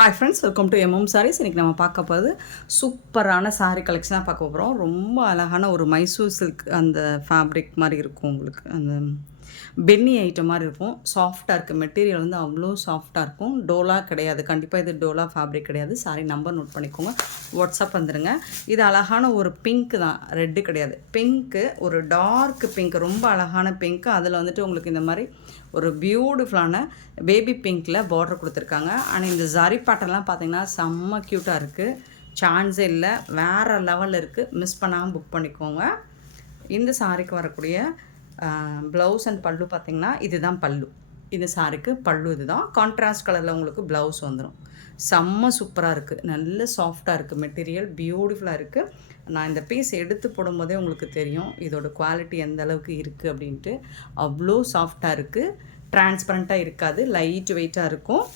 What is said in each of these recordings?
Hi friends, welcome to MM Sarees. இன்றைக்கி நம்ம பார்க்க போகிறது சூப்பரான சாரீ கலெக்ஷனாக பார்க்க போகிறோம். ரொம்ப அழகான ஒரு மைசூர் சில்க் அந்த ஃபேப்ரிக் மாதிரி இருக்கும். உங்களுக்கு அந்த பென்னி ஐட்டம் மாதிரி இருக்கும். சாஃப்டாக இருக்குது. மெட்டீரியல் வந்து அவ்வளோ சாஃப்டாக இருக்கும். டோலா கிடையாது. கண்டிப்பாக இது டோலா ஃபேப்ரிக் கிடையாது. சாரீ நம்பர் நோட் பண்ணிக்கோங்க, வாட்ஸ்அப் வந்துடுங்க. இது அழகான ஒரு பிங்க் தான், ரெட்டு கிடையாது. பிங்க்கு, ஒரு டார்க் பிங்க், ரொம்ப அழகான பிங்க்கு. அதில் வந்துட்டு உங்களுக்கு இந்த மாதிரி ஒரு பியூட்டிஃபுல்லான பேபி பிங்க்கில் பார்டர் கொடுத்துருக்காங்க. ஆனால் இந்த ஜரி பேட்டர்லாம் பார்த்தீங்கன்னா செம்ம க்யூட்டாக இருக்குது. சான்ஸே இல்லை, வேறு லெவலில் இருக்குது. மிஸ் பண்ணாமல் புக் பண்ணிக்கோங்க. இந்த சாரிக்கு வரக்கூடிய ப்ளவுஸ் அண்ட் பல்லு பார்த்திங்கன்னா இதுதான் பல்லு. இந்த சாரிக்கு பல்லு இதுதான். கான்ட்ராஸ்ட் கலரில் உங்களுக்கு ப்ளவுஸ் வந்துடும். செம்ம சூப்பராக இருக்குது. நல்ல சாஃப்டாக இருக்குது. மெட்டீரியல் பியூட்டிஃபுல்லாக இருக்குது. நான் இந்த பீஸ் எடுத்து போடும்போதே உங்களுக்கு தெரியும் இதோட குவாலிட்டி எந்த அளவுக்கு இருக்குது அப்படின்ட்டு. அவ்வளோ சாஃப்டாக இருக்குது. டிரான்ஸ்பரண்ட்டாக இருக்காது. லைட் வெயிட்டாக இருக்கும்.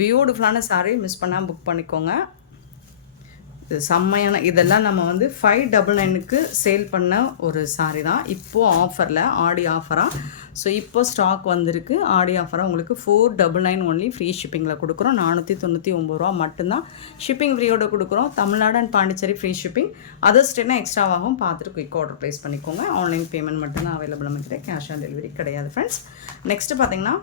பியூட்டிஃபுல்லான சாரீ. மிஸ் பண்ணாமல் புக் பண்ணிக்கோங்க. இது செம்மையான, இதெல்லாம் நம்ம வந்து 599க்கு சேல் பண்ண ஒரு சாரீ தான். இப்போது ஆஃபரில், ஆடி ஆஃபராக. ஸோ இப்போ ஸ்டாக் வந்திருக்கு. ஆடி ஆஃபராக உங்களுக்கு 499 ஒன்லி ஃப்ரீ ஷிப்பிங்கில் கொடுக்குறோம். 499 ரூபா மட்டும்தான் ஷிப்பிங் ஃப்ரீயோடு கொடுக்குறோம். Tamil Nadu and Pondicherry free shipping. Other ஸ்டேட்னா எக்ஸ்ட்ராவாகவும் பார்த்துட்டு குயிக் ஆர்டர் ப்ளேஸ் பண்ணிக்கோங்க. ஆன்லைன் பேமெண்ட் மட்டும்தான் அவைலபிள் அமைக்கிறேன். கேஷ் ஆன் டெலிவரி கிடையாது ஃப்ரெண்ட்ஸ். நெக்ஸ்ட்டு பார்த்தீங்கன்னா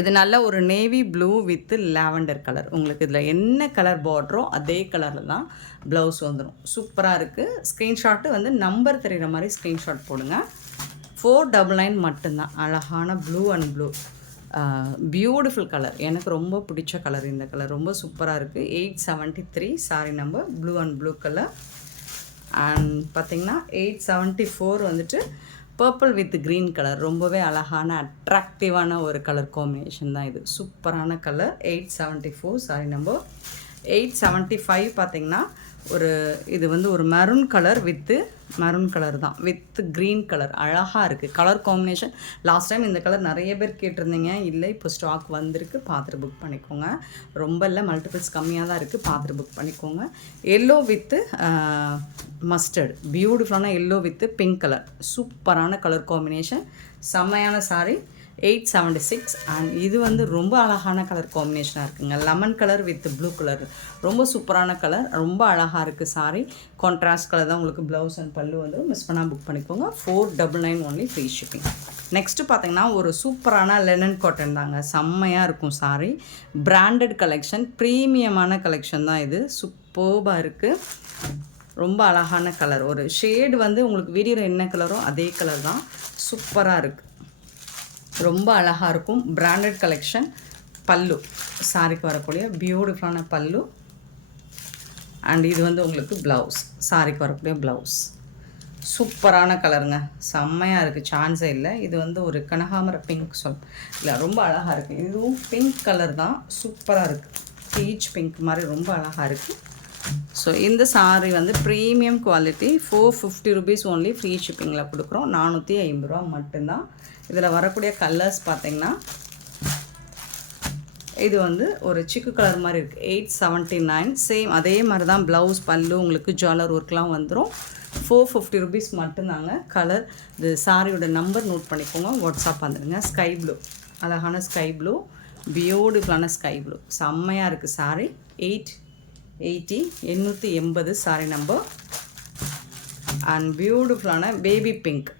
இது நல்ல ஒரு navy blue with lavender colour. உங்களுக்கு இதில் என்ன கலர் பார்டரோ அதே கலரில் தான் ப்ளவுஸ் வந்துடும். சூப்பராக இருக்குது. ஸ்க்ரீன்ஷாட்டு வந்து நம்பர் தெரிகிற மாதிரி ஸ்க்ரீன்ஷாட் போடுங்க. 499 மட்டும்தான். அழகான blue and blue beautiful colour. எனக்கு ரொம்ப பிடிச்ச கலர் இந்த கலர். ரொம்ப சூப்பராக இருக்குது. 873 sorry number, blue and blue colour. And பார்த்திங்கன்னா 874 வந்துட்டு பர்பிள் வித் க்ரீன் கலர். ரொம்பவே அழகான அட்ராக்டிவான ஒரு கலர் காம்பினேஷன் தான் இது. சூப்பரான கலர். 874 sorry number. 875 பார்த்திங்கன்னா ஒரு இது வந்து ஒரு maroon colour with maroon colour தான் வித் க்ரீன் கலர். அழகாக இருக்குது கலர் காம்பினேஷன். லாஸ்ட் டைம் இந்த கலர் நிறைய பேர் கேட்டிருந்தீங்க. இல்லை, இப்போ ஸ்டாக் வந்திருக்கு. பார்த்துட்டு புக் பண்ணிக்கோங்க. ரொம்ப இல்லை, மல்டிபிள்ஸ் கம்மியாக தான் இருக்குது. பார்த்துட்டு புக் பண்ணிக்கோங்க. எல்லோ வித்து மஸ்டர்ட், பியூட்டிஃபுல்லான எல்லோ வித்து பிங்க் கலர். சூப்பரான கலர் காம்பினேஷன். செம்மையான சாரீ. 876. அண்ட் இது வந்து ரொம்ப அழகான கலர் காம்பினேஷனாக இருக்குங்க. Lemon colour with blue colour. ரொம்ப சூப்பரான கலர். ரொம்ப அழகாக இருக்குது சாரீ. கான்ட்ராஸ்ட் கலர் தான் உங்களுக்கு ப்ளவுஸ் அண்ட் பல்லு வந்து. மிஸ் பண்ணால் புக் பண்ணிக்கோங்க. 499 ஒன்லி ஃப்ரீ ஷிப்பிங். நெக்ஸ்ட்டு பார்த்தீங்கன்னா ஒரு சூப்பரான லெனன் காட்டன் தாங்க. செம்மையாக இருக்கும் சாரீ. பிராண்டட் கலெக்ஷன், ப்ரீமியமான கலெக்ஷன் தான் இது. சூப்பர்பாக இருக்குது. ரொம்ப அழகான கலர். ஒரு ஷேடு வந்து உங்களுக்கு வீடியோவில் என்ன கலரோ அதே கலர் தான். சூப்பராக இருக்குது. ரொம்ப அழகாக இருக்கும். Branded collection. பல்லு, சாரிக்கு வரக்கூடிய பியூட்டிஃபுல்லான பல்லு. அண்ட் இது வந்து உங்களுக்கு ப்ளவுஸ், சாரிக்கு வரக்கூடிய ப்ளவுஸ். சூப்பரான கலருங்க. செம்மையாக இருக்குது. சான்ஸே இல்லை. இது வந்து ஒரு கனகாமர பிங்க் இல்லை, ரொம்ப அழகாக இருக்குது. இதுவும் பிங்க் கலர் தான். சூப்பராக இருக்குது. பீச் பிங்க் மாதிரி ரொம்ப அழகாக இருக்குது. ஸோ இந்த சாரீ வந்து premium quality. 450 rupees only free ஷிப்பிங்கில் கொடுக்குறோம். 450 ரூபா மட்டும்தான். இதில் வரக்கூடிய கலர்ஸ் பார்த்திங்கன்னா இது வந்து ஒரு சிக்கு கலர் மாதிரி இருக்குது. 879. சேம் அதே மாதிரி தான் ப்ளவுஸ், பல்லு, உங்களுக்கு ஜுவல்லர் ஒர்க்லாம் வந்துடும். 450 ருபீஸ் மட்டும்தாங்க. கலர் இது சாரியோட நம்பர் நோட் பண்ணிக்கோங்க, வாட்ஸ்அப் வந்துடுங்க. ஸ்கை ப்ளூ, அழகான ஸ்கை ப்ளூ, பியூட்டிஃபுல்லான ஸ்கை ப்ளூ. செம்மையாக இருக்குது சாரீ. 880 sorry number. அண்ட் பியூட்டிஃபுல்லான பேபி பிங்க்,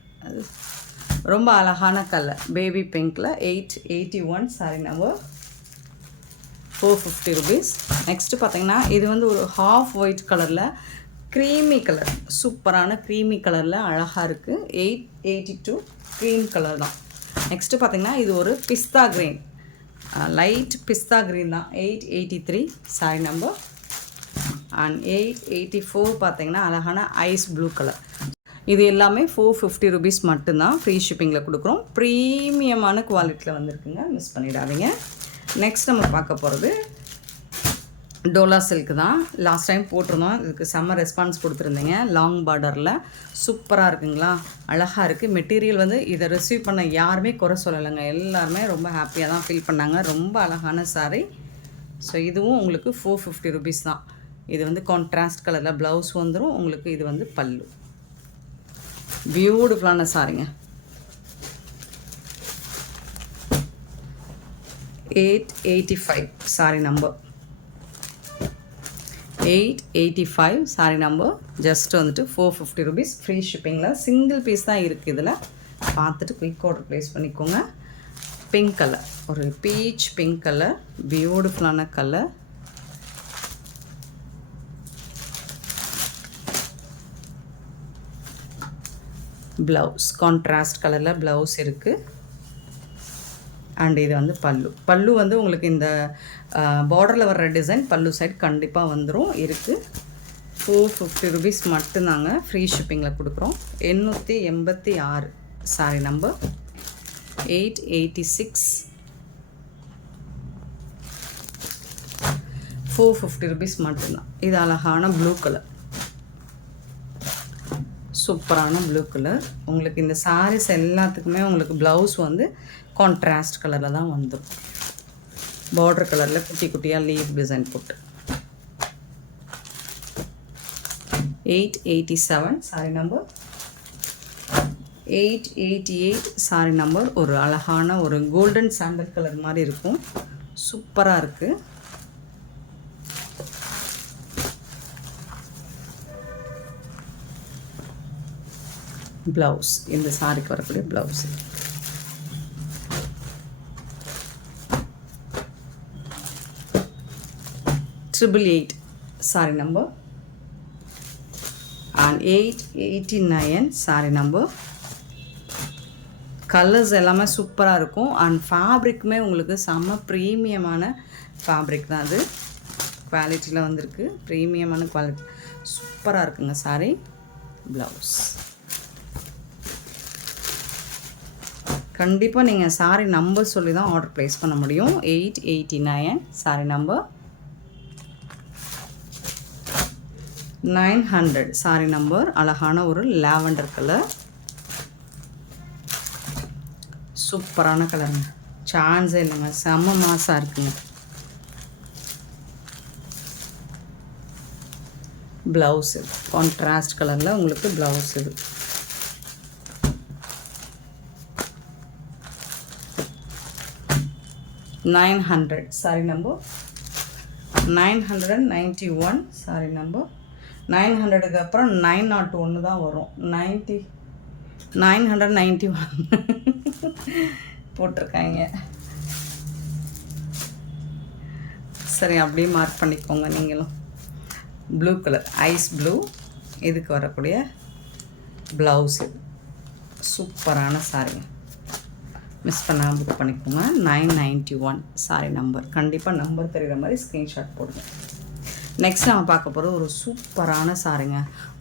ரொம்ப அழகான கலர். பேபி பிங்க்கில் 881 சாரி நம்பர். 450 ருபீஸ். நெக்ஸ்ட்டு பார்த்திங்கன்னா இது வந்து ஒரு ஹாஃப் ஒயிட் கலரில் க்ரீமி கலர். சூப்பரான க்ரீமி கலரில் அழகாக இருக்குது. 882 க்ரீம் கலர் தான். நெக்ஸ்ட்டு பார்த்திங்கன்னா இது ஒரு பிஸ்தா க்ரீன், லைட் பிஸ்தா க்ரீன் தான். 883 சாரி நம்பர். அண்ட் 884 பார்த்திங்கன்னா அழகான ஐஸ் ப்ளூ கலர். இது எல்லாமே 450 ருபீஸ் மட்டும்தான் ஃப்ரீ ஷிப்பிங்கில் கொடுக்குறோம். ப்ரீமியமான குவாலிட்டியில் வந்திருக்குங்க. மிஸ் பண்ணிடாதீங்க. நெக்ஸ்ட் நம்ம பார்க்க போகிறது டோலா சில்க் தான். லாஸ்ட் டைம் போட்டிருந்தோம். இதுக்கு செம்ம ரெஸ்பான்ஸ் கொடுத்துருந்தீங்க. லாங் பார்டரில் சூப்பராக இருக்குங்களா, அழகாக இருக்குது. மெட்டீரியல் வந்து இதை ரிசீவ் பண்ண யாருமே குறை சொல்லலைங்க. எல்லாருமே ரொம்ப ஹாப்பியாக தான் ஃபீல் பண்ணாங்க. ரொம்ப அழகான சாரீ. ஸோ இதுவும் உங்களுக்கு 450 ருபீஸ் தான். இது வந்து கான்ட்ராஸ்ட் கலரில் ப்ளவுஸ் வந்துடும் உங்களுக்கு. இது வந்து பல்லு. பியூட்டிஃபுல்லான சாரிங்க. 885 sorry number. 885 sorry number. Just வந்துட்டு 450 rupees. ஃப்ரீ ஷிப்பிங்கில் சிங்கிள் பீஸ் தான் இருக்குது. இதில் பார்த்துட்டு குயிக் ஆர்டர் ப்ளேஸ் பண்ணிக்கோங்க. பிங்க் கலர், ஒரு பீச் பிங்க் கலர், பியூட்டிஃபுல்லான கலர். ப்ளவுஸ் கான்ட்ராஸ்ட் கலரில் ப்ளவுஸ் இருக்குது. அண்ட் இது வந்து பல்லு வந்து உங்களுக்கு இந்த பார்டரில் வர்ற டிசைன் பல்லு சைட் கண்டிப்பாக வந்துடும். இருக்குது. 450 rupees மட்டும்தாங்க. ஃப்ரீ ஷிப்பிங்கில் கொடுக்குறோம். 886 சாரி நம்பர். 886 450 rupees மட்டும்தான். இது அழகான ப்ளூ கலர், சூப்பரான ப்ளூ கலர். உங்களுக்கு இந்த சாரீஸ் எல்லாத்துக்குமே உங்களுக்கு ப்ளவுஸ் வந்து கான்ட்ராஸ்ட் கலரில் தான் வந்துடும். பார்டர் கலரில் குட்டி குட்டியாக லீவ் டிசைன் போட்டு. 887 சாரி நம்பர். 888 sorry number. ஒரு அழகான ஒரு கோல்டன் சாண்டல் கலர் மாதிரி இருக்கும். சூப்பராக இருக்குது. ப்ளவுஸ், இந்த சாரிக்கு வரக்கூடிய blouse. Triple 8 sorry number. And 889 sorry number. Colours எல்லாமே சூப்பராக இருக்கும். அண்ட் ஃபேப்ரிக்குமே உங்களுக்கு செம்ம ப்ரீமியமான ஃபேப்ரிக் தான். அது குவாலிட்டியில் வந்திருக்கு. ப்ரீமியமான குவாலிட்டி சூப்பராக இருக்குங்க சாரி. ப்ளவுஸ் கண்டிப்பாக நீங்கள் சாரி நம்பர் சொல்லி தான் ஆர்டர் ப்ளேஸ் பண்ண முடியும். 889 சாரி நம்பர். 900 சாரி நம்பர். அழகான ஒரு லாவெண்டர் கலர், சூப்பரான கலருங்க. சான்ஸே இல்லைங்க, செம்ம மாசாக இருக்குங்க. ப்ளவுஸ் கான்ட்ராஸ்ட் கலரில் உங்களுக்கு ப்ளவுஸ் இது. 900 சாரி நம்பர். 991 சாரி நம்பர். 900க்கு அப்புறம் 901 தான் வரும். 991 போட்டிருக்காங்க. சரி, அப்படியே மார்க் பண்ணிக்கோங்க நீங்களும். Blue colour, ice blue. இதுக்கு வரக்கூடிய ப்ளவுஸ் இது. சூப்பரான சாரிங்க. மிஸ் பண்ணாமல் புக் பண்ணிக்கோங்க. 991 சாரி நம்பர். கண்டிப்பாக நம்பர் தெரிகிற மாதிரி ஸ்க்ரீன்ஷாட் போடுங்க. நெக்ஸ்ட் நம்ம பார்க்க போகிற ஒரு சூப்பரான சாரிங்க.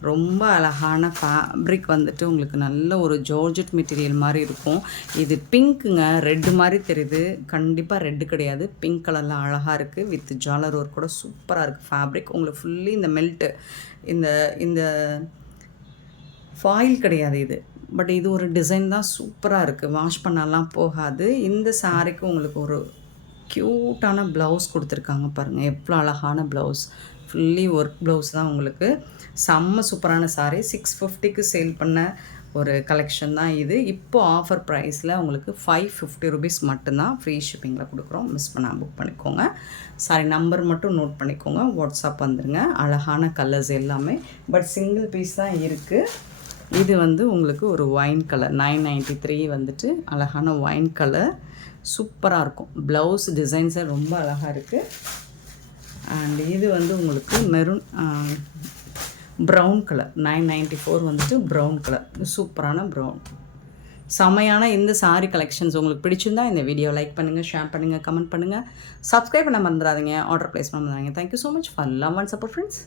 ரொம்ப அழகான ஃபேப்ரிக் வந்துட்டு உங்களுக்கு நல்ல ஒரு ஜார்ஜெட் மெட்டீரியல் மாதிரி இருக்கும். இது பிங்க்குங்க, ரெட்டு மாதிரி தெரியுது. கண்டிப்பாக ரெட்டு கிடையாது, பிங்க் கலரில் அழகாக இருக்குது. வித் ஜாலர் ஒர்க் கூட சூப்பராக இருக்குது. ஃபேப்ரிக் உங்களுக்கு ஃபுல்லி இந்த மெல்ட்டு, இந்த ஃபாயில் கிடையாது இது. பட் இது ஒரு டிசைன் தான், சூப்பராக இருக்குது. வாஷ் பண்ணலாம் போகாது. இந்த சாரிக்கு உங்களுக்கு ஒரு க்யூட்டான ப்ளவுஸ் கொடுத்துருக்காங்க பாருங்கள். எவ்வளோ அழகான ப்ளவுஸ். ஃபுல்லி ஒர்க் ப்ளவுஸ் தான் உங்களுக்கு. செம்ம சூப்பரான சாரி. 650க்கு சேல் பண்ண ஒரு கலெக்ஷன் தான் இது. இப்போது ஆஃபர் ப்ரைஸில் உங்களுக்கு 550 rupees மட்டும்தான் ஃப்ரீ ஷிப்பிங்கில் கொடுக்குறோம். மிஸ் பண்ணால் புக் பண்ணிக்கோங்க. சாரி நம்பர் மட்டும் நோட் பண்ணிக்கோங்க. வாட்ஸ்அப் வந்துடுங்க. அழகான கலர்ஸ் எல்லாமே. பட் சிங்கிள் பீஸ் தான் இருக்குது. இது வந்து உங்களுக்கு ஒரு ஒயின் கலர். 993 வந்துட்டு அழகான ஒயின் கலர், சூப்பராக இருக்கும். ப்ளவுஸ் டிசைன்ஸே ரொம்ப அழகாக இருக்குது. அண்ட் இது வந்து உங்களுக்கு மெரூன் ப்ரௌன் கலர். 994 வந்துட்டு ப்ரௌன் கலர், சூப்பரான ப்ரௌன். செமையான இந்த சாரி கலெக்ஷன்ஸ் உங்களுக்கு பிடிச்சிருந்தா இந்த வீடியோ லைக் பண்ணுங்கள், ஷேர் பண்ணுங்கள், கமெண்ட் பண்ணுங்கள், சப்ஸ்கிரைப் பண்ண மறந்துடாதீங்க, ஆர்டர் ப்ளேஸ் பண்ண மறந்துடாதீங்க. Thank you so much for love and support friends.